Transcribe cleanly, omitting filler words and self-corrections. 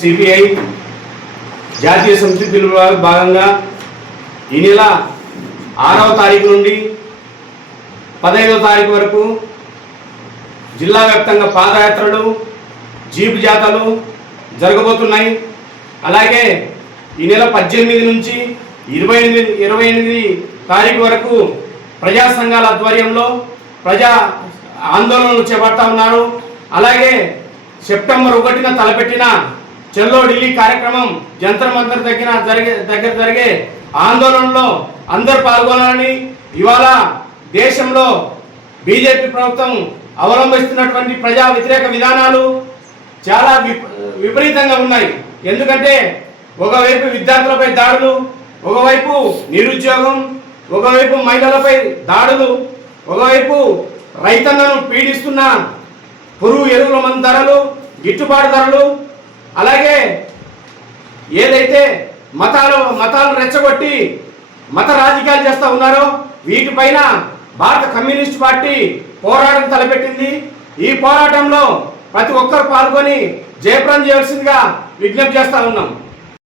CPI జాతీయ సమితి పిలుపులో భాగంగా ఈ నెల 6వ తారీఖు నుండి 15వ తారీఖు వరకు జిల్లా వ్యాప్తంగా పాదయాత్రలు, జీప్ జాతలు జరగబోతున్నాయి. అలాగే ఈ నెల 18 నుంచి 28 తారీఖు వరకు ప్రజా సంఘాల ఆధ్వర్యంలో ప్రజా ఆందోళనలు చేపడతా ఉన్నారు. అలాగే సెప్టెంబర్ 1న తలపెట్టిన చలో ఢిల్లీ కార్యక్రమం జంతర్ మంతర్ దగ్గర జరిగే ఆందోళనలో అందరూ పాల్గొనాలని, ఇవాళ దేశంలో బీజేపీ ప్రభుత్వం అవలంబిస్తున్నటువంటి ప్రజా వ్యతిరేక విధానాలు చాలా విపరీతంగా ఉన్నాయి. ఎందుకంటే ఒకవైపు విద్యార్థులపై దాడులు, ఒకవైపు నిరుద్యోగం, ఒకవైపు మహిళలపై దాడులు, ఒకవైపు రైతన్నను పీడిస్తున్న పురుగు ఎరువుల మందు ధరలు, గిట్టుబాటు ధరలు, అలాగే ఏదైతే మతాలు రెచ్చగొట్టి మత రాజకీయాలు చేస్తూ ఉన్నారో వీటిపైన భారత కమ్యూనిస్ట్ పార్టీ పోరాటం తలపెట్టింది. ఈ పోరాటంలో ప్రతి ఒక్కరు పాల్గొని జయప్రదం చేయాల్సిందిగా విజ్ఞప్తి చేస్తూ ఉన్నాం.